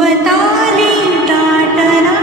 वताली दाटना